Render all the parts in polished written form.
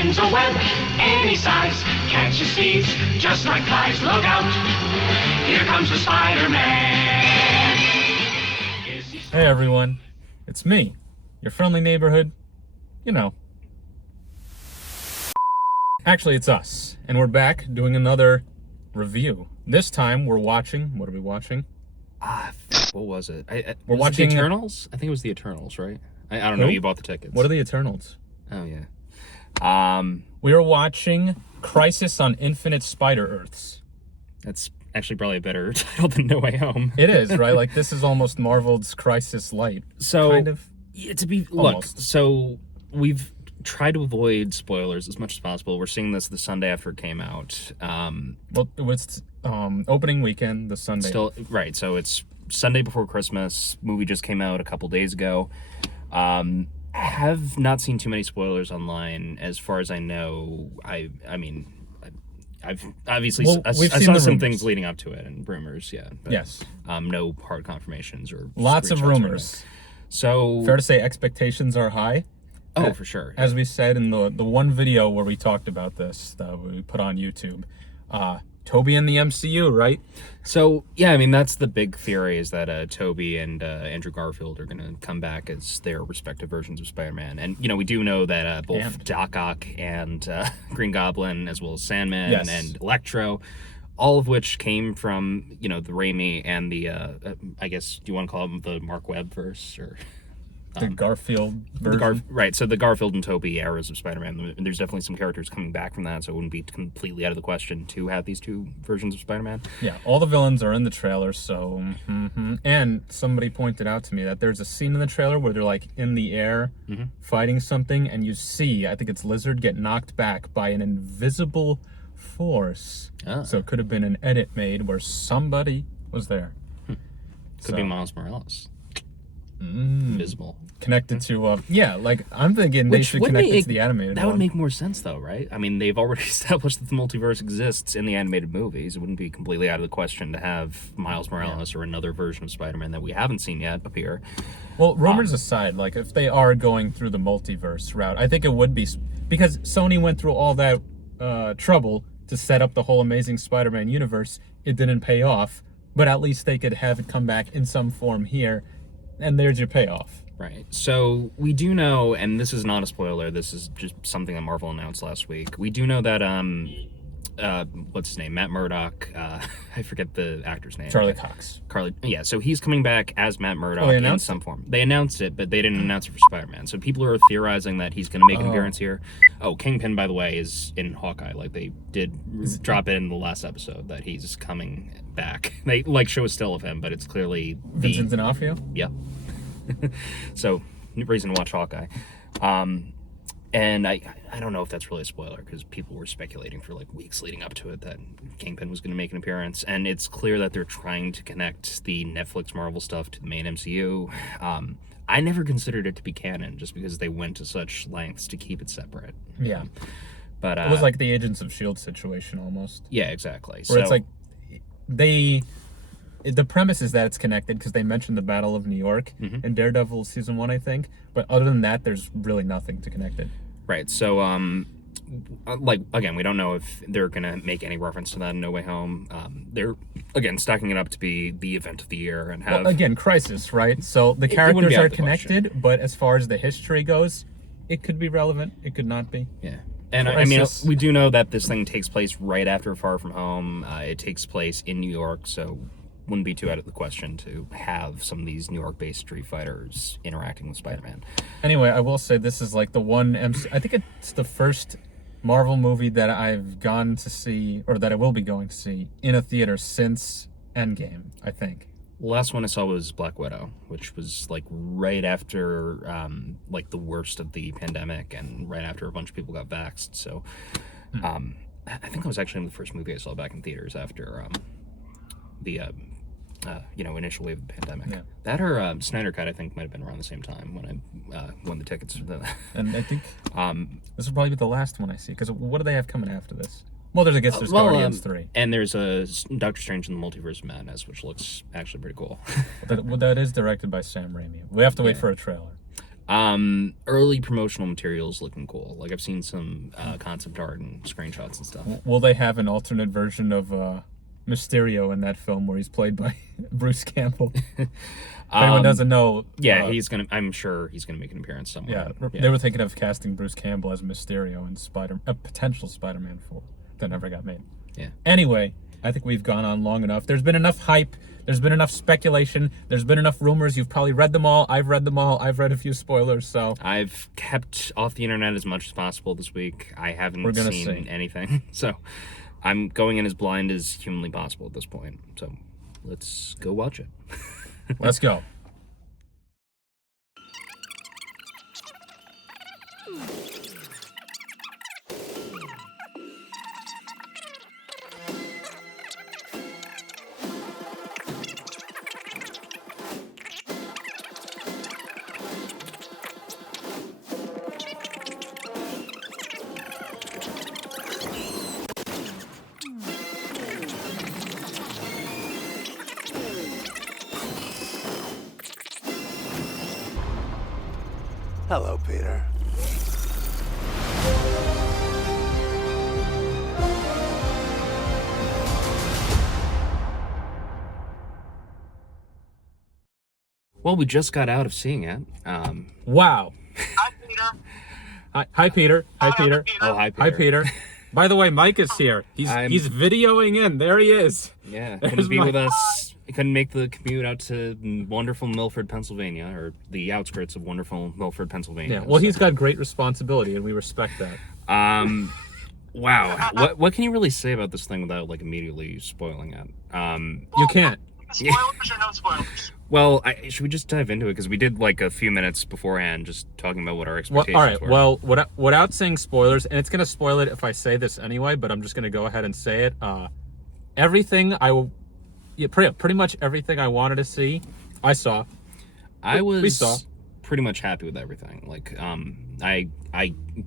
spins a web any size, catches thieves just like flies. Look out, here comes the Spider-Man. Hey everyone, it's me, your friendly neighborhood, Actually, it's us, and we're back doing another review. This time we're watching, what are we watching? What was it? We're was watching it the Eternals. I think it was the Eternals, right? I don't know. You bought the tickets. What are the Eternals? Oh yeah. We are watching Crisis on Infinite Spider-Earths. That's actually probably a better title than No Way Home. It is, right? Like, this is almost Marvel's Crisis Light. So, kind of. Look, so we've tried to avoid spoilers as much as possible. We're seeing this the Sunday after it came out. Well, it was opening weekend, the Sunday. Still, right, so it's Sunday before Christmas. Movie just came out a couple days ago. Have not seen too many spoilers online, as far as I know. I've obviously I saw some things leading up to it and rumors, yeah. But, yes. No hard confirmations or lots of rumors. So fair to say expectations are high. Oh, for sure. As we said in the one video where we talked about this that we put on YouTube, Toby in the MCU, right? So, yeah, I mean, that's the big theory, is that Toby and Andrew Garfield are going to come back as their respective versions of Spider-Man. And, we do know that both Doc Ock and Green Goblin, as well as Sandman and Electro, all of which came from, the Raimi and the, I guess, do you want to call them the Mark Webb verse, or... The Garfield version. Right, so the Garfield and Tobey eras of Spider-Man. There's definitely some characters coming back from that, so it wouldn't be completely out of the question to have these two versions of Spider-Man. Yeah, all the villains are in the trailer, so... And somebody pointed out to me that there's a scene in the trailer where they're, like, in the air fighting something, and you see, I think it's Lizard, get knocked back by an invisible force. So it could have been an edit made where somebody was there. Could be Miles Morales. Invisible. Connected to, I'm thinking they should connect it to the animated That would make more sense, though, right? I mean, they've already established that the multiverse exists in the animated movies. It wouldn't be completely out of the question to have Miles Morales or another version of Spider-Man that we haven't seen yet appear. Well, rumors aside, like, if they are going through the multiverse route, I think it would be... Because Sony went through all that trouble to set up the whole Amazing Spider-Man universe. It didn't pay off, but at least they could have it come back in some form here. And there's your payoff. Right. So we do know, and this is not a spoiler, this is just something that Marvel announced last week. We do know that, what's his name? Matt Murdock. I forget the actor's name. Charlie Cox. Yeah, so he's coming back as Matt Murdock in some form. They announced it, but they didn't announce it for Spider-Man. So people are theorizing that he's going to make an appearance here. Oh, Kingpin, by the way, is in Hawkeye. Like, they did drop it in the last episode that he's coming back. They, show a still of him, but it's clearly... Vincent D'Onofrio? Yeah. So, reason to watch Hawkeye. And I don't know if that's really a spoiler, because people were speculating for weeks leading up to it that Kingpin was going to make an appearance, and it's clear that they're trying to connect the Netflix Marvel stuff to the main MCU. I never considered it to be canon, just because they went to such lengths to keep it separate. Yeah. But it was like the Agents of S.H.I.E.L.D. situation, almost. Yeah, exactly. Where it's like, the premise is that it's connected because they mentioned the Battle of New York in Daredevil season 1, I think. But other than that, there's really nothing to connect it. Right. So, again, we don't know if they're going to make any reference to that in No Way Home. They're, again, stacking it up to be the event of the year and have... Well, again, Crisis, right? So the characters are connected, but as far as the history goes, it could be relevant. It could not be. Yeah. And Crisis. I mean, we do know that this thing takes place right after Far From Home. It takes place in New York, so... wouldn't be too out of the question to have some of these New York-based Street Fighters interacting with Spider-Man. Anyway, I will say this is like the one I think it's the first Marvel movie that I've gone to see, or that I will be going to see, in a theater since Endgame, I think. The last one I saw was Black Widow, which was right after the worst of the pandemic and right after a bunch of people got vaxxed. So I think that was actually the first movie I saw back in theaters after the initial wave of the pandemic. Yeah. That or Snyder Cut, I think, might have been around the same time when I won the tickets for that. And I think this will probably be the last one I see, because what do they have coming after this? Well, there's Guardians 3. And there's a Doctor Strange in the Multiverse of Madness, which looks actually pretty cool. that is directed by Sam Raimi. We have to wait for a trailer. Early promotional materials looking cool. Like I've seen some concept art and screenshots and stuff. Will they have an alternate version of Mysterio in that film where he's played by Bruce Campbell? If anyone doesn't know, yeah, he's gonna. I'm sure he's gonna make an appearance somewhere. Yeah, they were thinking of casting Bruce Campbell as Mysterio in a potential Spider-Man 4 that never got made. Yeah. Anyway, I think we've gone on long enough. There's been enough hype. There's been enough speculation. There's been enough rumors. You've probably read them all. I've read them all. I've read a few spoilers. So I've kept off the internet as much as possible this week. I haven't seen anything, so I'm going in as blind as humanly possible at this point. So let's go watch it. Let's go. Hello, Peter. Well, we just got out of seeing it. Wow. Hi, Peter. Hi, Peter. Hi, Peter. Oh, hi, Peter. Hi, Peter. By the way, Mike is here. He's videoing in. There he is. Yeah, couldn't be with us. He couldn't make the commute out to wonderful Milford, Pennsylvania, or the outskirts of wonderful Milford, Pennsylvania. Yeah. Well, he's got great responsibility, and we respect that. Wow. What can you really say about this thing without like immediately spoiling it? You can't. Spoilers or no spoilers? Well, should we just dive into it? Because we did like a few minutes beforehand just talking about what our expectations all right. were. Well, without saying spoilers, and it's going to spoil it if I say this anyway, but I'm just going to go ahead and say it. Pretty much everything I wanted to see, I saw. We saw. Pretty much happy with everything. Like, I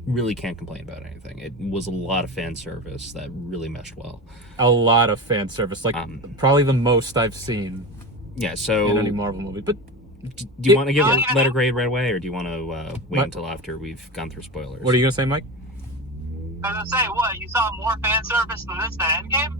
really can't complain about anything. It was a lot of fan service that really meshed well. A lot of fan service, like probably the most I've seen. Yeah, so in any Marvel movie. But do you want to give a letter grade right away, or do you want to wait until after we've gone through spoilers? What are you gonna say, Mike? I was gonna say, what? You saw more fan service than this than Endgame?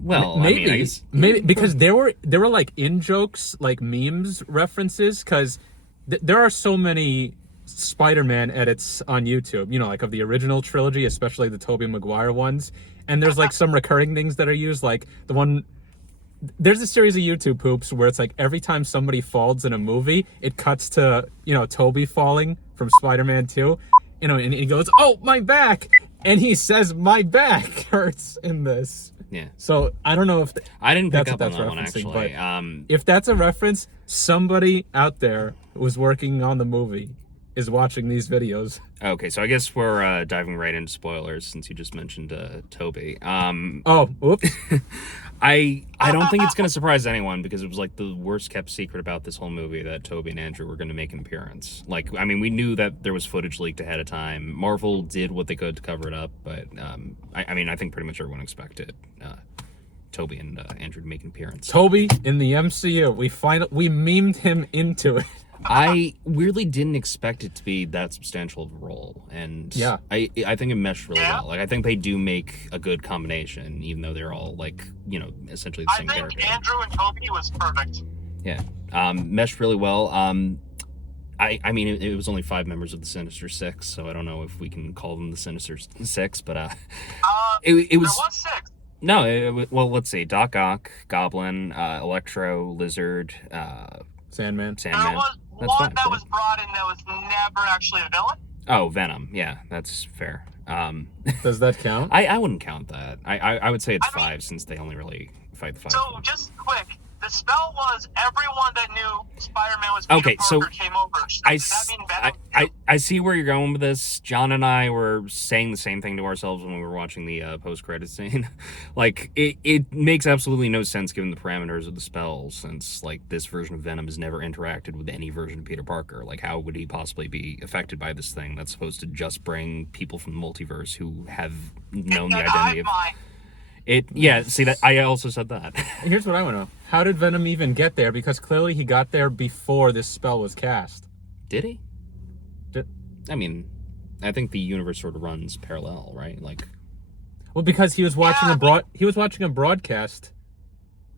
Well, maybe, I mean, maybe because there were like in jokes, like memes references, because there are so many Spider-Man edits on YouTube, you know, like of the original trilogy, especially the Tobey Maguire ones, and there's like some recurring things that are used, like the one. There's a series of YouTube poops where it's like every time somebody falls in a movie, it cuts to, you know, Tobey falling from Spider-Man 2, you know, and he goes, "Oh, my back," and he says, "My back hurts" in this. Yeah. So I don't know if I didn't pick up on that's that one referencing, actually. but if that's a reference, somebody out there who was working on the movie is watching these videos. Okay, so I guess we're diving right into spoilers since you just mentioned Toby. Oops. I don't think it's going to surprise anyone because it was like the worst kept secret about this whole movie that Toby and Andrew were going to make an appearance. Like, I mean, we knew that there was footage leaked ahead of time. Marvel did what they could to cover it up, but I think pretty much everyone expected Toby and Andrew to make an appearance. Toby in the MCU, we memed him into it. I weirdly didn't expect it to be that substantial of a role, and yeah, I think it meshed really well. Like, I think they do make a good combination, even though they're all like, you know, essentially the same character. I think Andrew and Toby was perfect. Yeah, meshed really well. I mean, it was only 5 members of the Sinister Six, so I don't know if we can call them the Sinister Six, but it was. There was 6. No, well, let's see: Doc Ock, Goblin, Electro, Lizard, Sandman. There was one that was brought in that was never actually a villain. Oh, Venom. Yeah, that's fair. Does that count? I wouldn't count that. I would say it's 5 since they only really fight the 5. So just quick, the spell was everyone that knew Spider-Man was Peter Parker came over. So does that mean Venom? I see where you're going with this. John and I were saying the same thing to ourselves when we were watching the post-credit scene. Like, it makes absolutely no sense given the parameters of the spell, since, like, this version of Venom has never interacted with any version of Peter Parker. Like, how would he possibly be affected by this thing that's supposed to just bring people from the multiverse who have known the identity of... see, that I also said that. Here's what I want to know. How did Venom even get there? Because clearly he got there before this spell was cast. Did he? Did- I mean, I think the universe sort of runs parallel, right? Like, well, because he was watching a broadcast.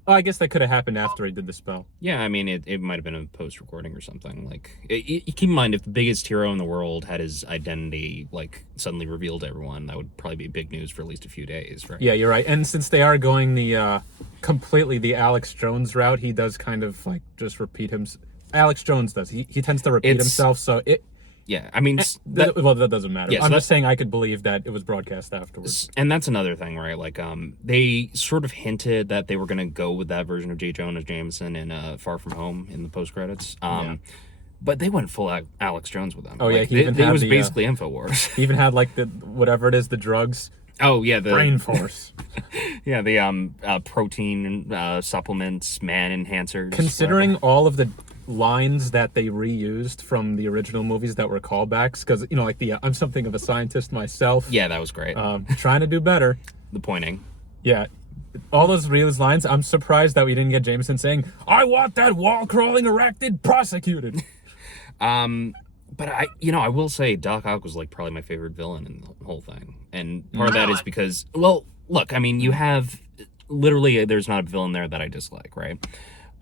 Oh, I guess that could have happened after he did the spell. yeah, I mean, it might have been a post-recording or something. Like, keep in mind, if the biggest hero in the world had his identity, like, suddenly revealed to everyone, that would probably be big news for at least a few days, right? Yeah, you're right. And since they are going the completely the Alex Jones route, he does kind of like just repeat himself. Alex Jones does. He tends to repeat himself, so it. Yeah, I mean, that doesn't matter. Yeah, so I'm just saying I could believe that it was broadcast afterwards. And that's another thing, right? Like, they sort of hinted that they were going to go with that version of J. Jonah Jameson in Far From Home in the post-credits. But they went full Alex Jones with them. Oh, like, yeah, it was basically InfoWars. He even had, like, the whatever it is, the drugs. Oh, yeah. The Brain Force. Yeah, the protein supplements, man enhancers. Considering whatever. all of the lines that they reused from the original movies that were callbacks, because, you know, like I'm something of a scientist myself. Yeah, that was great. Trying to do better. The pointing. Yeah. All those reused lines, I'm surprised that we didn't get Jameson saying, "I want that wall-crawling arachnid prosecuted." But I will say Doc Ock was like probably my favorite villain in the whole thing. And part of that is because, well, look, I mean, you have literally, there's not a villain there that I dislike, right?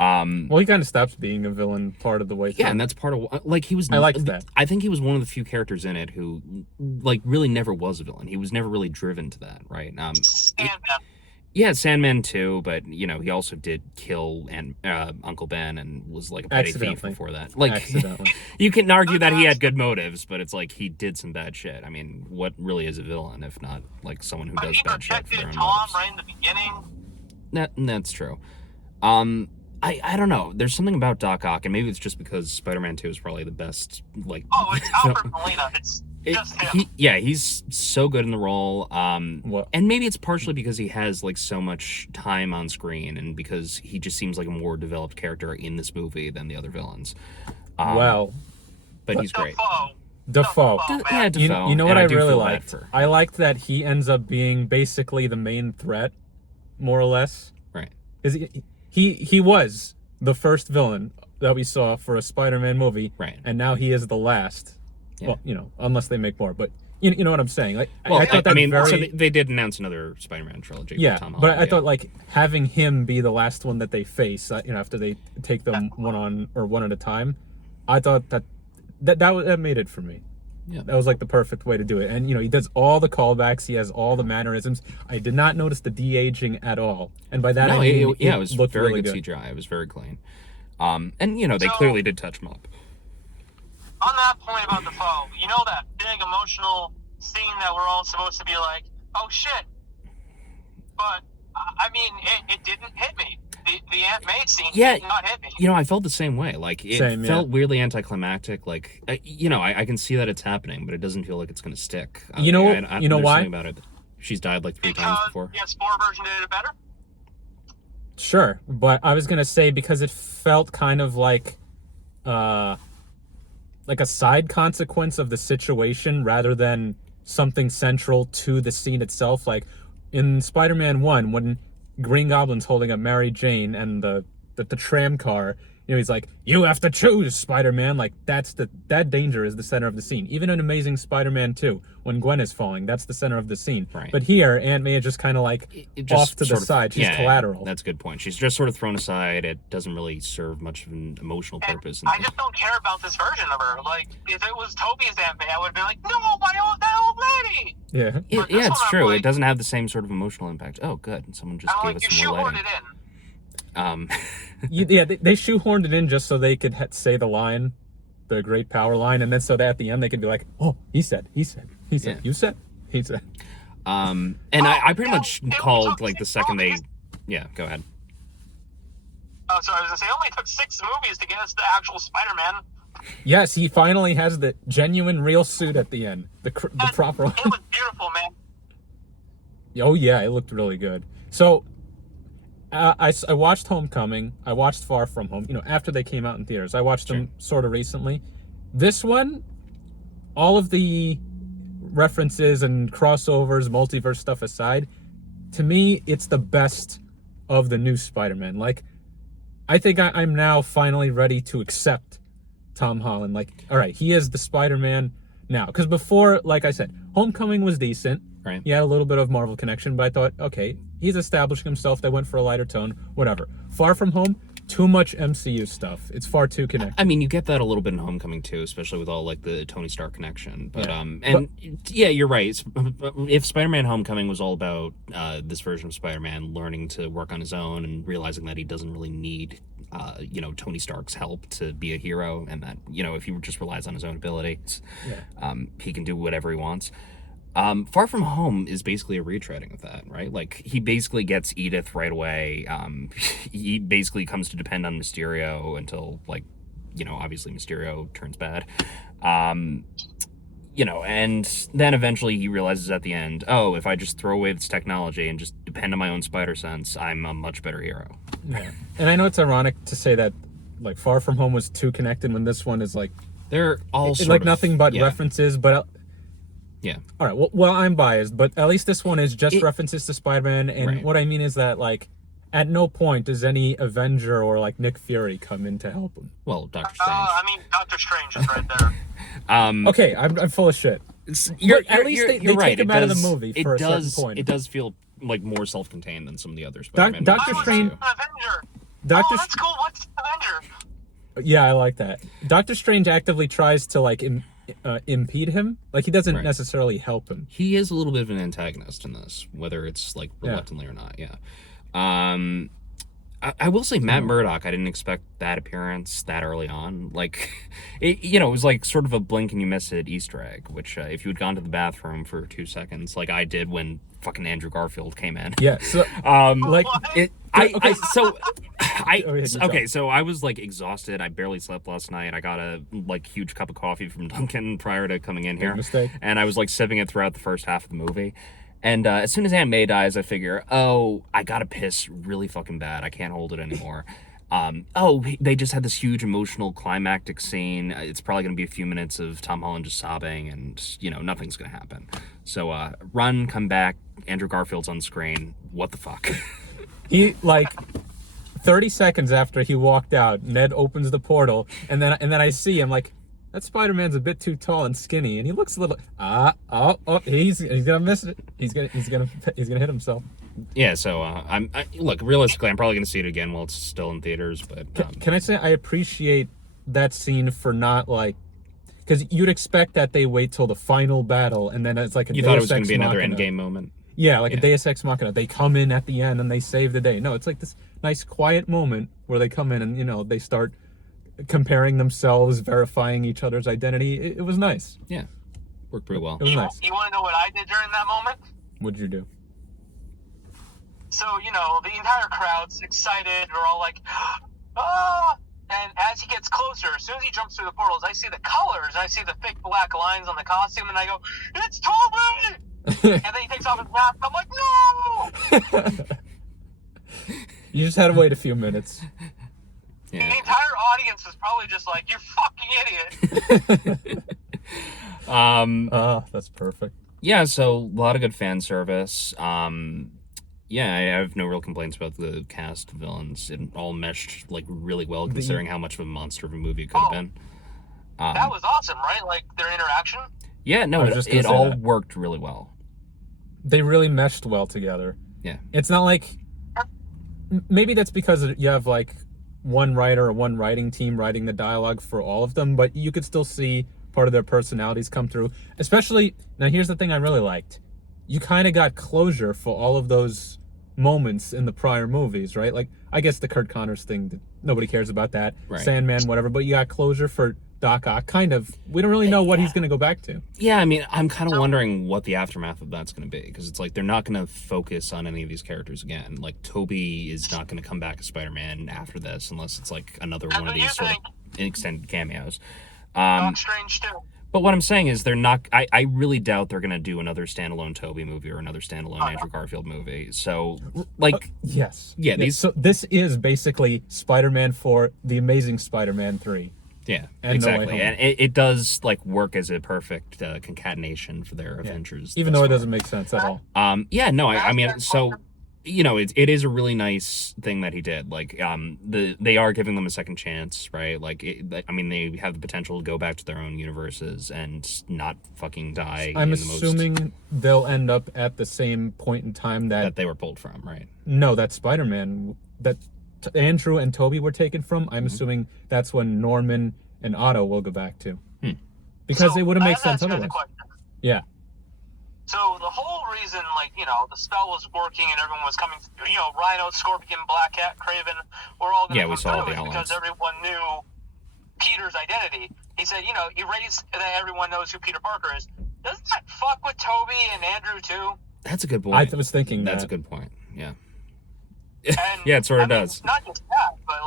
Well, he kind of stops being a villain part of the way through. Yeah, and that's part of, like, he was... I liked that. I think he was one of the few characters in it who, like, really never was a villain. He was never really driven to that, right? Sandman. Yeah, Sandman too, but, you know, he also did kill Uncle Ben and was, like, a petty thief before that. Like, Accidentally. you can argue that he had good motives, but it's like, he did some bad shit. I mean, what really is a villain if not, like, someone who does bad shit for their own Tom motives? right in the beginning. That's true. I don't know. There's something about Doc Ock, and maybe it's just because Spider-Man 2 is probably the best, like... Oh, it's Alfred Molina. It's just him. He's so good in the role. Well- And maybe it's partially because he has, like, so much time on screen, and because he just seems like a more developed character in this movie than the other villains. But he's great. Defoe. Yeah, Defoe. You know what And I do really feel liked? bad for- I liked that he ends up being basically the main threat, more or less. Right. He was the first villain that we saw for a Spider-Man movie, Right. and now he is the last. Yeah. Well, you know, unless they make more, but you know what I'm saying. Like, Well, I thought that very... so they did announce another Spider-Man trilogy. Yeah, with Tom but Holland, I thought like having him be the last one that they face, you know, after they take them one at a time, I thought that made it for me. Yeah. That was like the perfect way to do it. And you know, he does all the callbacks, he has all the mannerisms. I did not notice the de-aging at all. And by that I mean it was looked very really good CGI. It was very clean. And you know, they clearly did touch him up. On that point about Defoe, you know that big emotional scene that we're all supposed to be like, oh shit. But, I mean, it didn't hit me. The Aunt May scene did not hit me. You know, I felt the same way. Like, it felt weirdly anticlimactic. Like, you know, I can see that it's happening, but it doesn't feel like it's going to stick. You know what? You know there's why? Something about it. She's died like 3 times before. The PS4 version did it better? Sure, but I was gonna say because it felt kind of like a side consequence of the situation rather than something central to the scene itself. Like in Spider-Man 1, when Green Goblin's holding up Mary Jane and the tram car, you know, he's like, "You have to choose, Spider-Man." Like that danger is the center of the scene. Even in Amazing Spider-Man 2, when Gwen is falling, that's the center of the scene. Right. But here, Aunt May is just kind of like off to the side. She's collateral. That's a good point. She's just sort of thrown aside. It doesn't really serve much of an emotional purpose. I just don't care about this version of her. Like, if it was Toby's Aunt May, I would have been like, no, that old lady. Yeah. Yeah, it's true. It doesn't have the same sort of emotional impact. Oh, good. Someone just gave us some more lighting. You shoehorned it in. Yeah, they shoehorned it in just so they could say the line, the great power line, and then so that at the end they could be like, "Oh, he said, yeah. You said, he said." And I pretty much called like the second they, yeah. Go ahead. Oh, sorry. I was gonna say it only took 6 movies to get us the actual Spider-Man. Yes, he finally has the genuine, real suit at the end, the proper one. It was beautiful, man. Oh yeah, it looked really good. So. I watched Homecoming. I watched Far From Home. You know, after they came out in theaters, I watched them sort of recently. This one, all of the references and crossovers, multiverse stuff aside, to me, it's the best of the new Spider-Man. Like, I think I'm now finally ready to accept Tom Holland. Like, all right, he is the Spider-Man now. Because before, like I said, Homecoming was decent. Right. He had a little bit of Marvel connection, but I thought, okay, he's establishing himself. They went for a lighter tone, whatever. Far From Home, too much MCU stuff. It's far too connected. I mean, you get that a little bit in Homecoming too, especially with all like the Tony Stark connection. But Yeah. yeah, you're right. If Spider-Man: Homecoming was all about this version of Spider-Man learning to work on his own and realizing that he doesn't really need Tony Stark's help to be a hero, and that if he just relies on his own abilities, he can do whatever he wants. Far From Home is basically a retreading of that, right? Like, he basically gets Edith right away. He basically comes to depend on Mysterio until, obviously Mysterio turns bad. And then eventually he realizes at the end, oh, if I just throw away this technology and just depend on my own spider sense, I'm a much better hero. Yeah. And I know it's ironic to say that, like, Far From Home was too connected when this one is, like... They're all sort like of, nothing but references, but... Yeah. All right. Well, I'm biased, but at least this one is just references to Spider-Man, and what I mean is that, like, at no point does any Avenger or, like, Nick Fury come in to help him. Well, Doctor Strange. Doctor Strange is right there. Okay, I'm full of shit. At least they right. take him out of the movie for a certain point. It does feel like more self-contained than some of the other Spider-Man Doctor movies. Strange. Avenger. Doctor. That's cool. What's Avenger? Yeah, I like that. Doctor Strange actively tries to impede him. Like, he doesn't necessarily help him. He is a little bit of an antagonist in this, whether it's like reluctantly or not. Yeah. I will say Matt Murdock, I didn't expect that appearance that early on. Like, it was like sort of a blink and you miss it Easter egg, which if you had gone to the bathroom for 2 seconds, like I did when fucking Andrew Garfield came in. Yeah. So, so I was like exhausted. I barely slept last night. I got a huge cup of coffee from Dunkin' prior to coming in here. Mistake. And I was like sipping it throughout the first half of the movie. And as soon as Aunt May dies, I figure, I gotta piss really fucking bad. I can't hold it anymore. They just had this huge emotional climactic scene. It's probably gonna be a few minutes of Tom Holland just sobbing, and nothing's gonna happen. So run, come back. Andrew Garfield's on screen. What the fuck? He 30 seconds after he walked out, Ned opens the portal, and then I see him like, that Spider-Man's a bit too tall and skinny, and he looks a little he's gonna miss it. He's gonna hit himself. Yeah, so look, realistically, I'm probably gonna see it again while it's still in theaters. But can I say I appreciate that scene for not because you'd expect that they wait till the final battle, and then it's like a you thought it was gonna be another Endgame moment. Yeah, a Deus Ex Machina. They come in at the end and they save the day. No, it's like this nice quiet moment where they come in and they start comparing themselves, verifying each other's identity. It was nice. Yeah, worked pretty well. It was nice. You want to know what I did during that moment? What'd you do? So, the entire crowd's excited. We're all like, ah! And as he gets closer, as soon as he jumps through the portals, I see the colors, and I see the thick black lines on the costume, and I go, it's Toby! And then he takes off his mask. I'm like, no! You just had to wait a few minutes. Yeah. The entire audience is probably just like, you fucking idiot. That's perfect. Yeah, so a lot of good fan service. Yeah, I have no real complaints about the cast of villains. It all meshed really well, considering how much of a monster of a movie it could have been. That was awesome, right? Like their interaction. Yeah, no, it all worked really well. They really meshed well together. Yeah, it's not like maybe that's because you have one writer or one writing team writing the dialogue for all of them, but you could still see part of their personalities come through. Especially, now here's the thing I really liked. You kind of got closure for all of those moments in the prior movies, right? I guess the Kurt Connors thing, nobody cares about that. Right. Sandman, whatever, but you got closure for Doc Ock, kind of. We don't really know what he's going to go back to. Yeah, I mean, I'm kind of wondering what the aftermath of that's going to be, because it's they're not going to focus on any of these characters again. Toby is not going to come back as Spider-Man after this, unless it's another one of these sort of extended cameos. Doc Strange too. But what I'm saying is they're not... I really doubt they're going to do another standalone Toby movie or another standalone Andrew Garfield movie. So, yes. Yeah, these... So this is basically Spider-Man 4, The Amazing Spider-Man 3. Yeah, and exactly. And it does, work as a perfect concatenation for their Avengers. Even though it doesn't make sense at all. Yeah, no, I mean, so... it is a really nice thing that he did. Like, they are giving them a second chance, right? Like, they have the potential to go back to their own universes and not fucking die. I'm assuming they'll end up at the same point in time that they were pulled from, right? No, that Spider-Man that Andrew and Toby were taken from. I'm assuming that's when Norman and Otto will go back to, because it wouldn't make sense otherwise. Yeah. So the whole reason, the spell was working and everyone was coming, Rhino, Scorpion, Black Cat, Kraven, we're all going to come through it because everyone knew Peter's identity. He said, erase that everyone knows who Peter Parker is. Doesn't that fuck with Toby and Andrew too? That's a good point. I was thinking that's a good point. Yeah. And, yeah, it sort of does. Not just that, but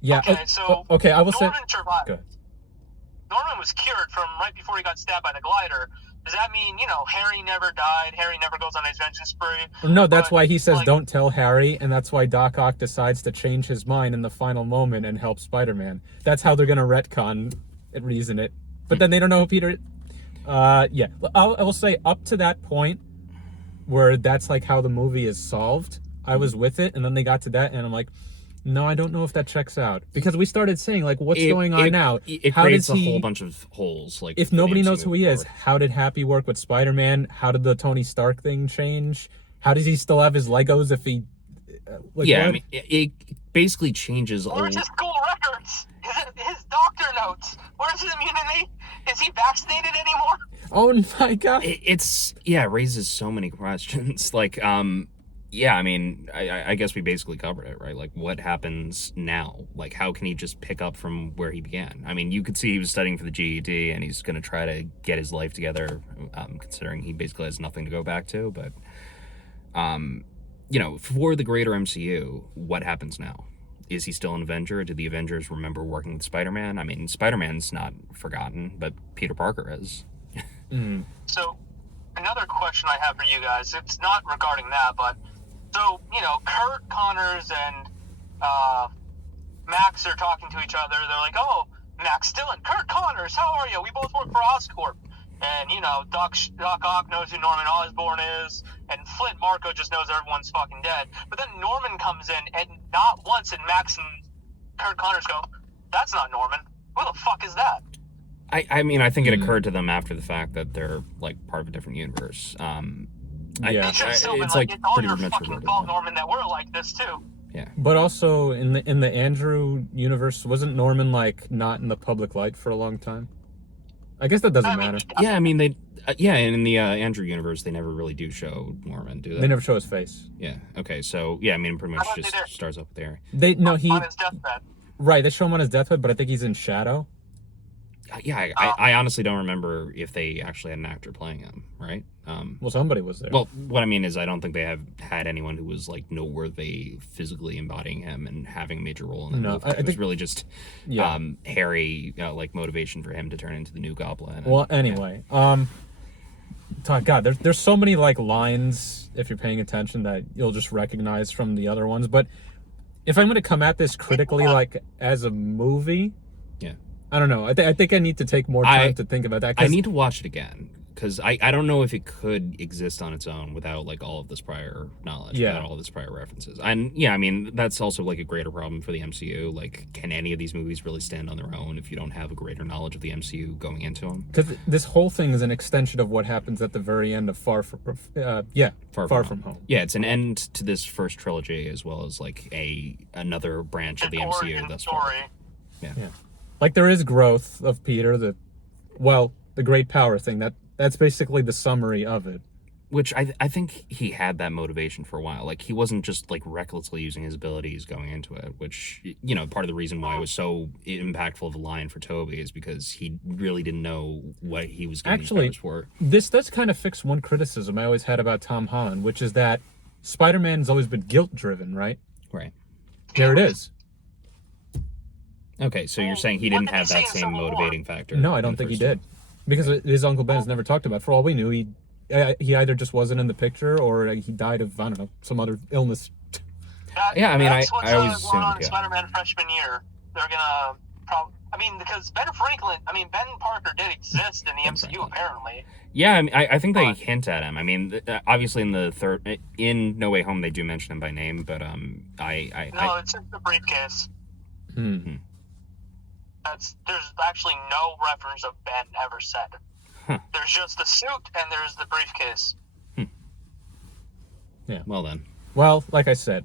yeah. Okay, I will say. Norman survived. Norman was cured from right before he got stabbed by the glider. Does that mean, Harry never died? Harry never goes on his vengeance spree? No, that's why he says don't tell Harry, and that's why Doc Ock decides to change his mind in the final moment and help Spider-Man. That's how they're going to retcon it, reason it. But then they don't know who Peter... yeah. I will say up to that point where that's how the movie is solved, I was with it, and then they got to that, and I'm like... No, I don't know if that checks out. Because we started saying, what's going on now? It creates a whole bunch of holes. If nobody knows who he is, how did Happy work with Spider-Man? How did the Tony Stark thing change? How does he still have his Legos if he... it basically changes... Where's his school records? His doctor notes? Where's his immunity? Is he vaccinated anymore? Oh my god. It raises so many questions. Yeah, I guess we basically covered it, right? What happens now? How can he just pick up from where he began? You could see he was studying for the GED, and he's going to try to get his life together, considering he basically has nothing to go back to. But, for the greater MCU, what happens now? Is he still an Avenger? Do the Avengers remember working with Spider-Man? Spider-Man's not forgotten, but Peter Parker is. So, another question I have for you guys, it's not regarding that, but... So, Kurt Connors and Max are talking to each other. They're like, oh, Max Dillon, Kurt Connors, how are you? We both work for Oscorp. And, Doc Ock knows who Norman Osborn is, and Flint Marko just knows everyone's fucking dead. But then Norman comes in, and not once did Max and Kurt Connors go, that's not Norman. Who the fuck is that? I think it occurred to them after the fact that they're, part of a different universe. It's it's all your fucking fault, Norman, that we're like this too. Yeah. But also in the Andrew universe, wasn't Norman not in the public light for a long time? I guess that doesn't matter. Yeah, and in the Andrew universe, they never really do show Norman, do they? They never show his face. Yeah. Okay. So pretty much just starts up there. On his deathbed. Right. They show him on his deathbed, but I think he's in shadow. Yeah, I honestly don't remember if they actually had an actor playing him, right? Well, somebody was there. Well, what I mean is I don't think they have had anyone who was noteworthy physically embodying him and having a major role in the movie. It was really just Harry, motivation for him to turn into the new Goblin. Well, anyway, God, there's so many lines if you're paying attention that you'll just recognize from the other ones. But if I'm going to come at this critically, as a movie, I don't know. I think I need to take more time to think about that. I need to watch it again because I don't know if it could exist on its own without all of this prior knowledge, without all of this prior references. And that's also a greater problem for the MCU. Can any of these movies really stand on their own if you don't have a greater knowledge of the MCU going into them? Because this whole thing is an extension of what happens at the very end of Far From Home. Yeah, it's an end to this first trilogy as well as another branch of the MCU thus far. Yeah. There is growth of Peter, the great power thing. That's basically the summary of it. Which I think he had that motivation for a while. He wasn't just recklessly using his abilities going into it, which, part of the reason why it was so impactful of a line for Toby is because he really didn't know what he was getting his powers for. This does kind of fix one criticism I always had about Tom Holland, which is that Spider-Man's always been guilt-driven, right? Right. There it is. Okay, so you're saying he didn't have that same motivating factor? No, I don't think he did. Because his Uncle Ben's never talked about. For all we knew, he either just wasn't in the picture or he died of, I don't know, some other illness. That's what's I always going on assumed, in Spider-Man freshman year. They're going to I mean, because Ben Parker did exist in the MCU, Franklin. apparently. Yeah, I mean, I think they hint at him. I mean, obviously in No Way Home, they do mention him by name, but It's just the briefcase. Hmm. There's actually no reference of Ben ever said. Huh. There's just the suit and there's the briefcase. Yeah. Well then. Well, like I said,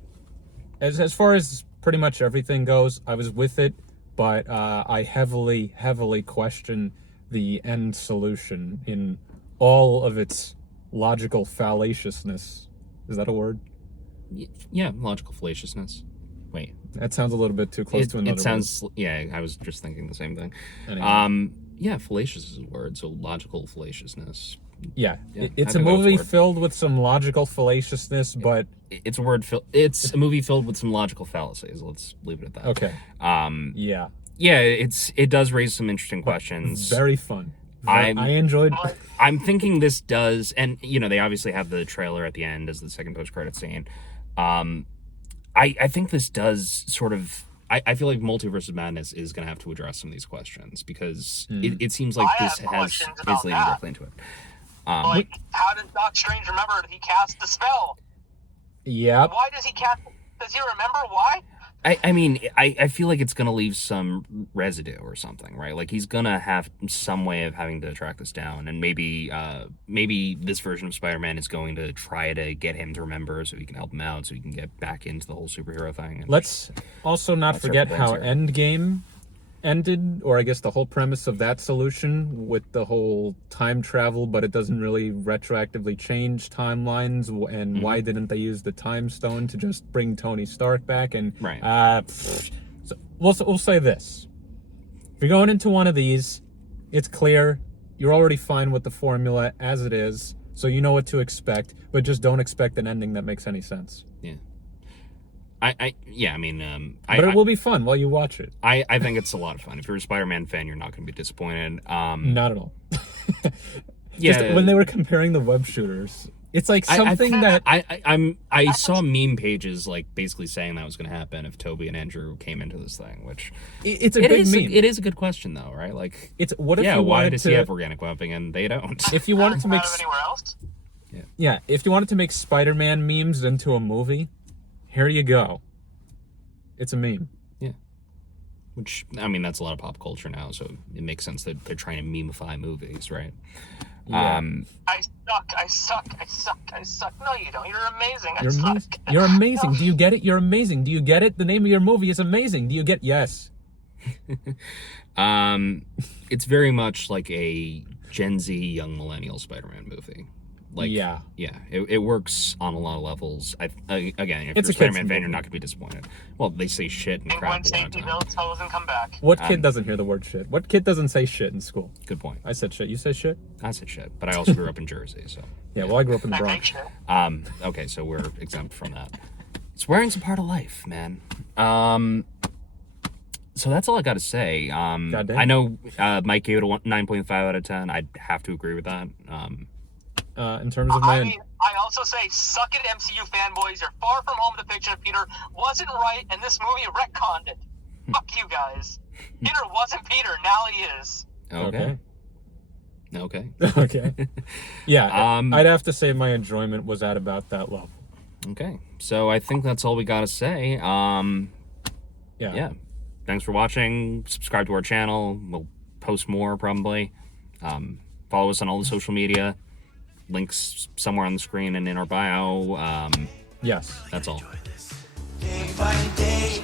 as far as pretty much everything goes, I was with it, but I heavily question the end solution in all of its logical fallaciousness. Is that a word? Yeah, logical fallaciousness. Wait. That sounds a little bit too close to another It sounds. Yeah, I was just thinking the same thing. Anyway. Yeah, fallacious is a word, so logical fallaciousness. Yeah, Yeah, it's I a think that's movie word. filled with some logical fallaciousness, but It's a word. It's a movie filled with some logical fallacies. Let's leave it at that. okay. Yeah, Yeah, it does raise some interesting questions. very fun. I enjoyed. I'm thinking this does, and they obviously have the trailer at the end as the second post-credit scene. I think this does sort of. I feel like Multiverse of Madness is going to have to address some of these questions because it seems like I this have has questions about is leading that. directly into it. Like, how does Doc Strange remember that he cast the spell? Yep. Why does he cast? Does he remember why? I mean, I feel like it's going to leave some residue or something, right? Like he's going to have some way of having to track this down, and maybe this version of Spider-Man is going to try to get him to remember so he can help him out, so he can get back into the whole superhero thing. And Let's also not forget how Endgame ended, or I guess the whole premise of that solution with the whole time travel, but it doesn't really retroactively change timelines. And why didn't they use the time stone to just bring Tony Stark back? And Right. so we'll say this: if you're going into one of these, it's clear you're already fine with the formula as it is, so you know what to expect. But just don't expect an ending that makes any sense. Yeah. I mean, But it will be fun while you watch it. I think it's a lot of fun. If you're a Spider-Man fan, you're not going to be disappointed. Not at all. Yeah, Just when they were comparing the web shooters, it's like something that I saw meme pages like basically saying that was going to happen if Toby and Andrew came into this thing, which it's a big meme. It is a good question though, right? Like, It's what if yeah, you why wanted does to he have organic webbing and they don't? if you wanted to make Out of anywhere else? if you wanted to make Spider-Man memes into a movie, here you go. It's a meme. Yeah. Which, I mean, that's a lot of pop culture now, so it makes sense that they're trying to memify movies, right? Yeah. I suck. No, you don't. You're amazing. You're amazing. You're amazing. Do you get it? You're amazing. Do you get it? The name of your movie is amazing. Do you get? Yes. It's very much like a Gen Z young millennial Spider-Man movie. Like, Yeah. it works on a lot of levels. Again, if It's you're a a Spider-Man kid's fan, you're movie. not going to be disappointed. Well, they say shit and And crap when a lot of safety time. belts doesn't come back. What kid doesn't hear the word shit? What kid doesn't say shit in school? Good point. I said shit. You said shit? I said shit, but I also grew up in Jersey, so. Yeah, well, I grew up in the I think Bronx. shit. Okay, so we're exempt from that. Swearing's a part of life, man. So that's all I got to say. Goddamn. I know Mike gave it a 9.5 out of 10. I'd have to agree with that. In terms of my... I also say, suck it, MCU fanboys. You're far from home. The picture of Peter wasn't right, and this movie retconned it. Fuck you guys. Peter wasn't Peter. Now he is. Okay. Okay. Yeah, Um, I'd have to say my enjoyment was at about that level. Okay. So I think that's all we got to say. Yeah. Thanks for watching. Subscribe to our channel. We'll post more probably. Follow us on all the social media. Links somewhere on the screen and in our bio. Yes. That's all. Day by day,